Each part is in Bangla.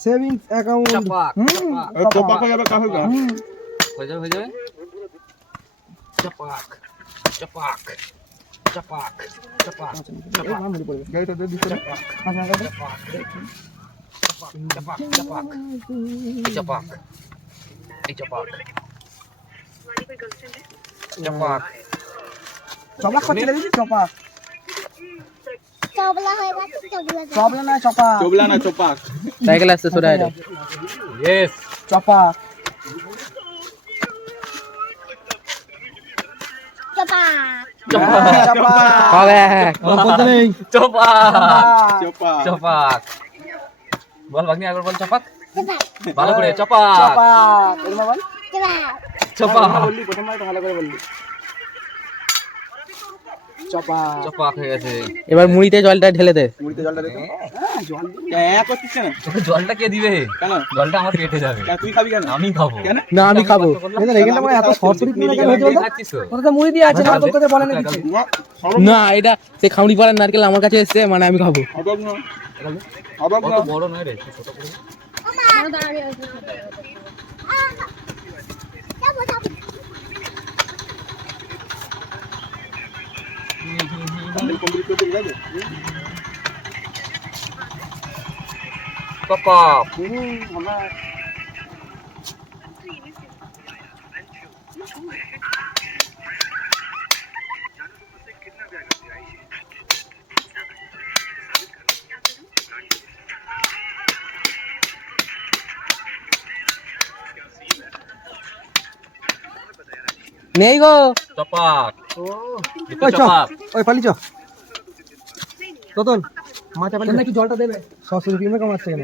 সেভিংস অ্যাকাউন্ট চাপাক, হুম চাপাক। এই চপাক হয়ে যাবে কাছে যা হুম হয়ে যাবে হয়ে যাবে চাপাক চাপাক চাপাক চাপাক এই নাম মনে পড়বে গাড়িটা দিয়ে দিতে চাপাক আচ্ছা আচ্ছা চাপাক চাপাক চাপাক এই চাপাক এই চাপাক চাপাক চপাক করতে দিবি চপাক চবলা না চপাক। চবলা না চপাক। সাইকেল আসতে সরে আয় ইয়েস চপাক। চপা চপাক। হবে। বলতে নেই। চপাক। বল ভাগ্নি একবার বল চাপাক। চপা ভালো করে চাপাক। চপাক। এরকম বল। বললি প্রথমবার তো ভালো করে বললি। গেছে। এবার মুড়িতে জলটা ঢেলে দে। মুড়িতে জলটা দে। হ্যাঁ। জল। হ্যাঁ করছিস কেন? জলটা কে দিবে? কেন? জলটা আমার পেটে যাবে। তুই খাবি কেন? আমি খাব। না আমি খাব। এখানটা মানে এত সরসরি পিনে কেন হয়েছে বলতো? তো? মুড়ি দিয়ে আছে না তোর কথা বলে না কিছু। না এটা সে খাউনি পাড়ার নারকেল আমার কাছে এসছে মানে আমি খাব। অবাক না। অবাক না। বড় নয় রে ছোট করে যাব যাব কমপ্লিট করতে গেছে চাপাক হুম আমরা নেই গো চাপাক ও দুটো ওই চ চাপাক ওই পালি চ তোতন মাথা পালি নাকি জলটা দেবে? সরসরি পিনে কমাচ্ছে কেন?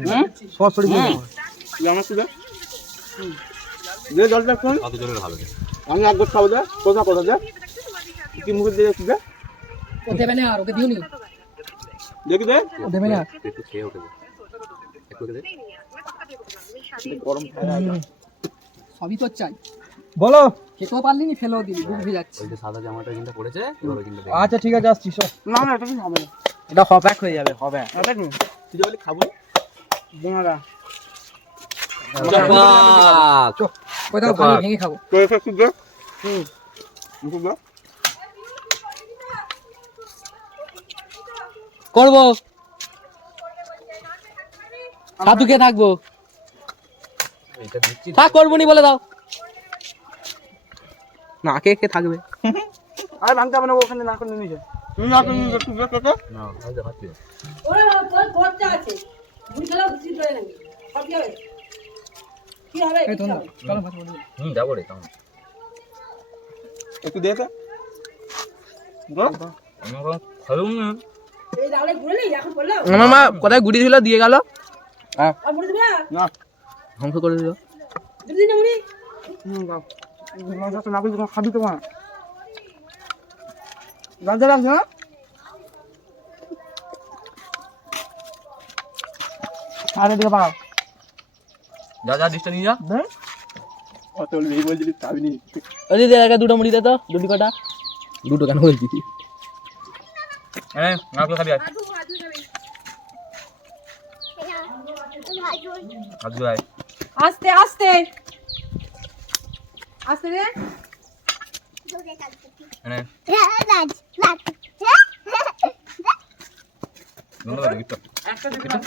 দে জলটা কোন কত আমি একবার খাব দে কোথা কোথা দে। কি মুখে দিয়ে যাচ্ছিস ও দেবে না আর ওকে দিও নি দেখি দে। ও দেবে না। একটু খেয়ে ওঠে একটু দে। গরম খায় সবই তো চাই। বলো। খেতেও পারলি নি ফেলেও দিবি বুক ওই যে সাদা জামাটা কিন্তু পড়েছে কিন্তু আচ্ছা ঠিক আছে আসছি সব না না এটা কি হবে না। এটা হপ্যাক হয়ে যাবে তুই বলি খাব বোনারা। কোথাও ভেঙে খাব। তো এসে তুই দে হুম। মুখে দে করব। সাধু কে থাকব। থাক করব নি বলে দাও। না কে কে থাকবে? আর ভাঙতে হবে না ওখানে না করে নিয়ে না না ওরে তোর খরচা আছে। কি হবে? কি হবে? এই চলো বলি। হুম যাব রে একটু না। এই ডালে ঘুরে নেই? এখন পড়ল আমার মা কোথায় গুড়ি ছিল দিয়ে গেল। না? না। ধ্বংস করে দিল। না না খাবি তোমার লজ্জা লাগছে না আরে দিকে পাও যা যা ডিশটা নিয়ে যা। অত নেই বলছিলি খাবি নি ওই দিদি একা দুটো মুড়ি দে তো দুটি কটা। দুটো কেন বলছি? হ্যাঁ না তুই খাবি আয় আজ আয়। আস্তে আস্তে। আস্তে রে। ನೋಡೋದು